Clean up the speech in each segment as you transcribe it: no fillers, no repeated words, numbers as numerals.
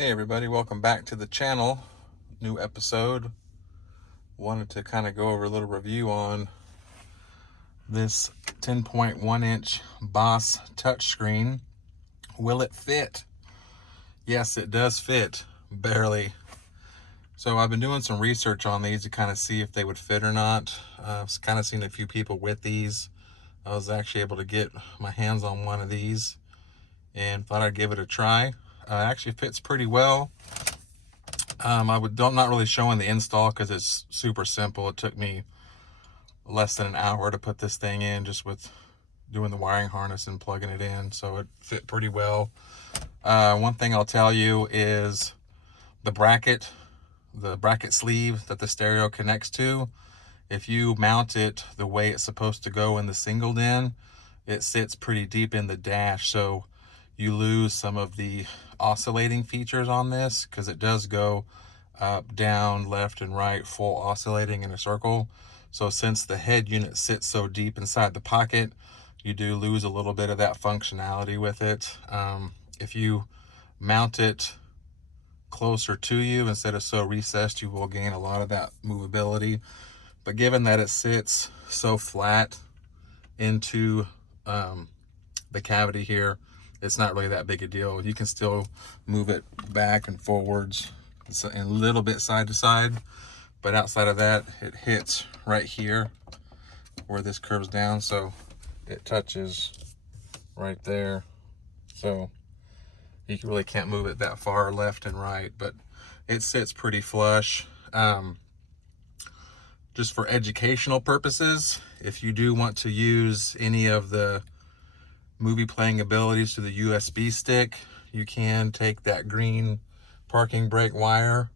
Hey everybody, welcome back to the channel. New episode. Wanted to kind of go over a little review on this 10.1 inch Boss touchscreen. Will it fit? Yes, it does fit, barely. So I've been doing some research on these to kind of see if they would fit or not. I've kind of seen a few people with these. I was actually able to get my hands on one of these and thought I'd give it a try. Actually fits pretty well. I'm not really showing the install because it's super simple. It took me less than an hour to put this thing in, just with doing the wiring harness and plugging it in. So it fit pretty well. One thing I'll tell you is the bracket sleeve that the stereo connects to. If you mount it the way it's supposed to go in the single DIN, it sits pretty deep in the dash, so you lose some of the oscillating features on this, because it does go up, down, left, and right, full oscillating in a circle. So since the head unit sits so deep inside the pocket, you do lose a little bit of that functionality with it. If you mount it closer to you instead of so recessed, you will gain a lot of that movability. But given that it sits so flat into the cavity here, it's not really that big a deal. You can still move it back and forwards and a little bit side to side, but outside of that, it hits right here where this curves down, so it touches right there. So you really can't move it that far left and right, but it sits pretty flush. Just for educational purposes, if you do want to use any of the movie playing abilities to the USB stick, you can take that green parking brake wire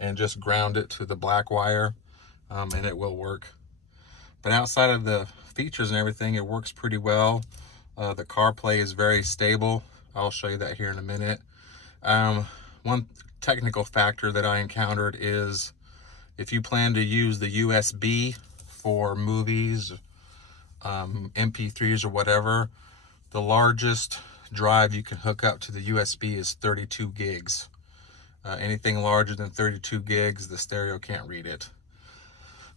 and just ground it to the black wire, and it will work. But outside of the features and everything, it works pretty well. The CarPlay is very stable. I'll show you that here in a minute. One technical factor that I encountered is if you plan to use the USB for movies, MP3s or whatever, the largest drive you can hook up to the USB is 32 gigs. Anything larger than 32 gigs, the stereo can't read it.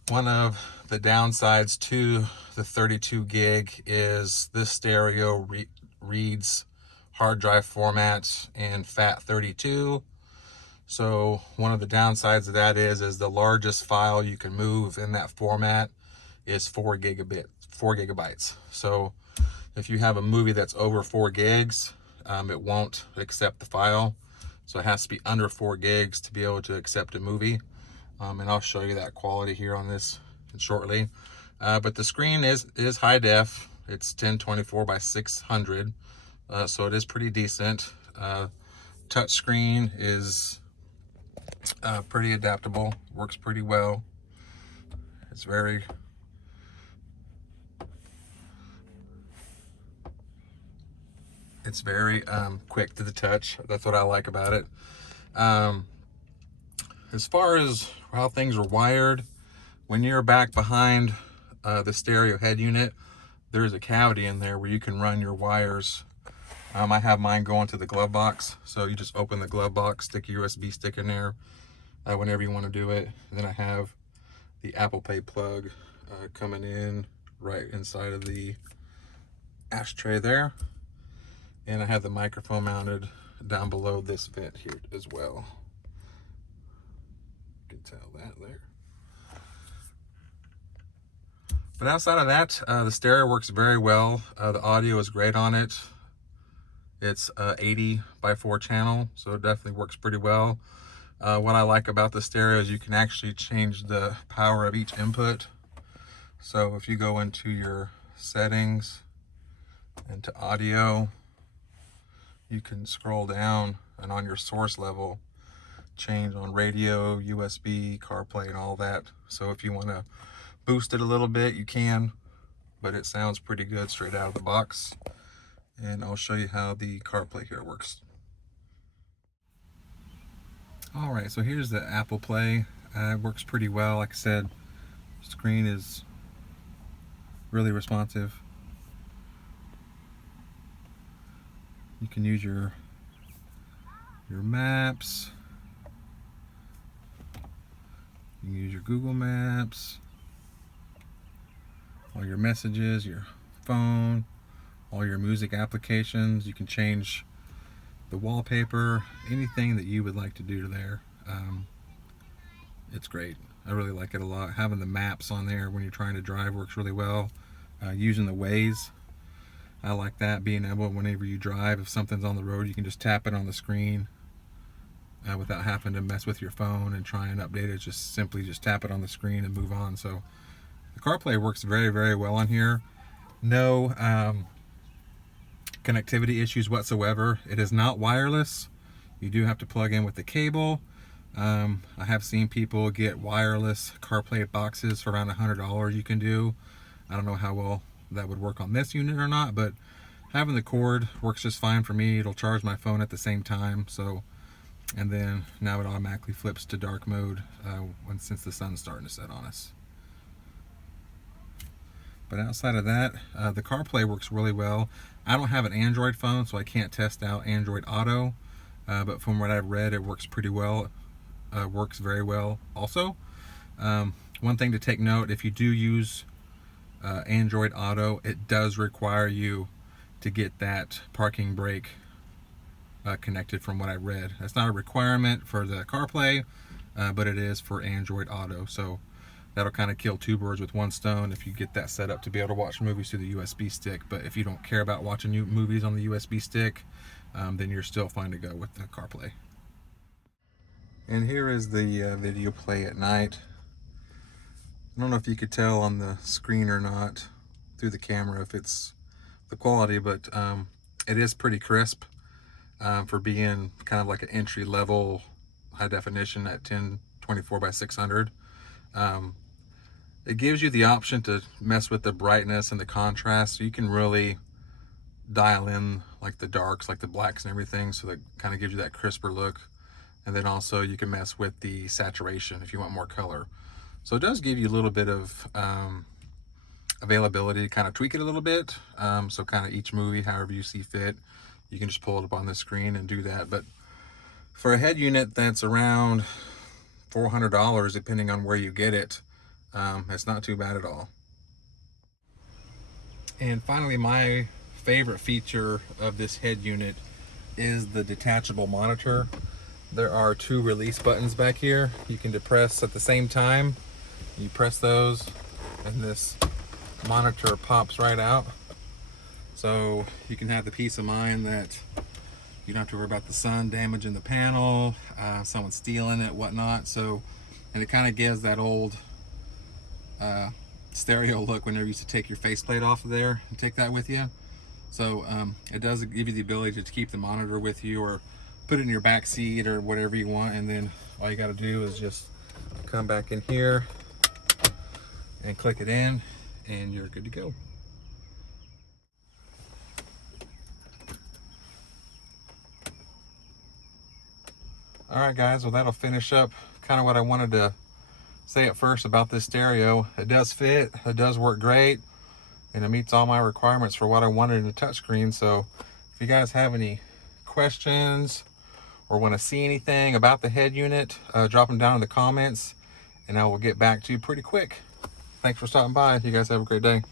One of the downsides to the 32 gig is this stereo reads hard drive formats in FAT32. So one of the downsides of that is the largest file you can move in that format is 4 gigabytes. So if you have a movie that's over 4 gigs, it won't accept the file. So it has to be under 4 gigs to be able to accept a movie. And I'll show you that quality here on this shortly. But the screen is high def. It's 1024 by 600. So it is pretty decent. Touch screen is pretty adaptable, works pretty well. It's very quick to the touch. That's what I like about it. As far as how things are wired, when you're back behind the stereo head unit, there's a cavity in there where you can run your wires. I have mine going to the glove box, so you just open the glove box, stick your USB stick in there whenever you want to do it. And then I have the Apple Pay plug coming in right inside of the ashtray there, and I have the microphone mounted down below this vent here as well. You can tell that there. But outside of that, the stereo works very well. The audio is great on it. It's 80 by 4 channel, so it definitely works pretty well. What I like about the stereo is you can actually change the power of each input. So if you go into your settings, into audio, you can scroll down and on your source level, change on radio, USB, CarPlay, and all that. So if you want to boost it a little bit, you can, but it sounds pretty good straight out of the box. And I'll show you how the CarPlay here works. All right, so here's the Apple Play. It works pretty well. Like I said, the screen is really responsive. You can use your your maps. You can use your Google Maps, all your messages, your phone, all your music applications. You can change the wallpaper, anything that you would like to do there. It's great. I really like it a lot. Having the maps on there when you're trying to drive works really well. Using the Waze, I like that. Being able, whenever you drive, if something's on the road, you can just tap it on the screen without having to mess with your phone and try and update it. Just simply just tap it on the screen and move on. So the CarPlay works very, very well on here. No connectivity issues whatsoever. It is not wireless. You do have to plug in with the cable. I have seen people get wireless CarPlay boxes for around $100 you can do. I don't know how well that would work on this unit or not, but having the cord works just fine for me. It'll charge my phone at the same time. So, and then now it automatically flips to dark mode since the sun's starting to set on us. But outside of that, the CarPlay works really well. I don't have an Android phone, so I can't test out Android Auto. But from what I've read, it works pretty well. Works very well also. One thing to take note, if you do use Android Auto, it does require you to get that parking brake connected from what I read. That's not a requirement for the CarPlay, but it is for Android Auto. So that'll kind of kill two birds with one stone if you get that set up to be able to watch movies through the USB stick. But if you don't care about watching movies on the USB stick, then you're still fine to go with the CarPlay. And here is the video play at night. I don't know if you could tell on the screen or not through the camera if it's the quality, but it is pretty crisp for being kind of like an entry level high definition at 1024 by 600. It gives you the option to mess with the brightness and the contrast, so you can really dial in like the darks, like the blacks and everything, so that kind of gives you that crisper look. And then also you can mess with the saturation if you want more color. So it does give you a little bit of availability to kind of tweak it a little bit. So kind of each movie, however you see fit, you can just pull it up on the screen and do that. But for a head unit that's around $400, depending on where you get it, it's not too bad at all. And finally, my favorite feature of this head unit is the detachable monitor. There are two release buttons back here. You can depress at the same time. You press those and this monitor pops right out. So you can have the peace of mind that you don't have to worry about the sun damaging the panel, someone stealing it, whatnot. So, and it kind of gives that old stereo look whenever you used to take your faceplate off of there and take that with you. So it does give you the ability to keep the monitor with you, or put it in your back seat or whatever you want, and then all you got to do is just come back in here and click it in and you're good to go. All right guys, well that'll finish up kind of what I wanted to say at first about this stereo. It does fit, it does work great, and it meets all my requirements for what I wanted in a touchscreen. So if you guys have any questions or want to see anything about the head unit, drop them down in the comments and I will get back to you pretty quick. Thanks for stopping by. You guys have a great day.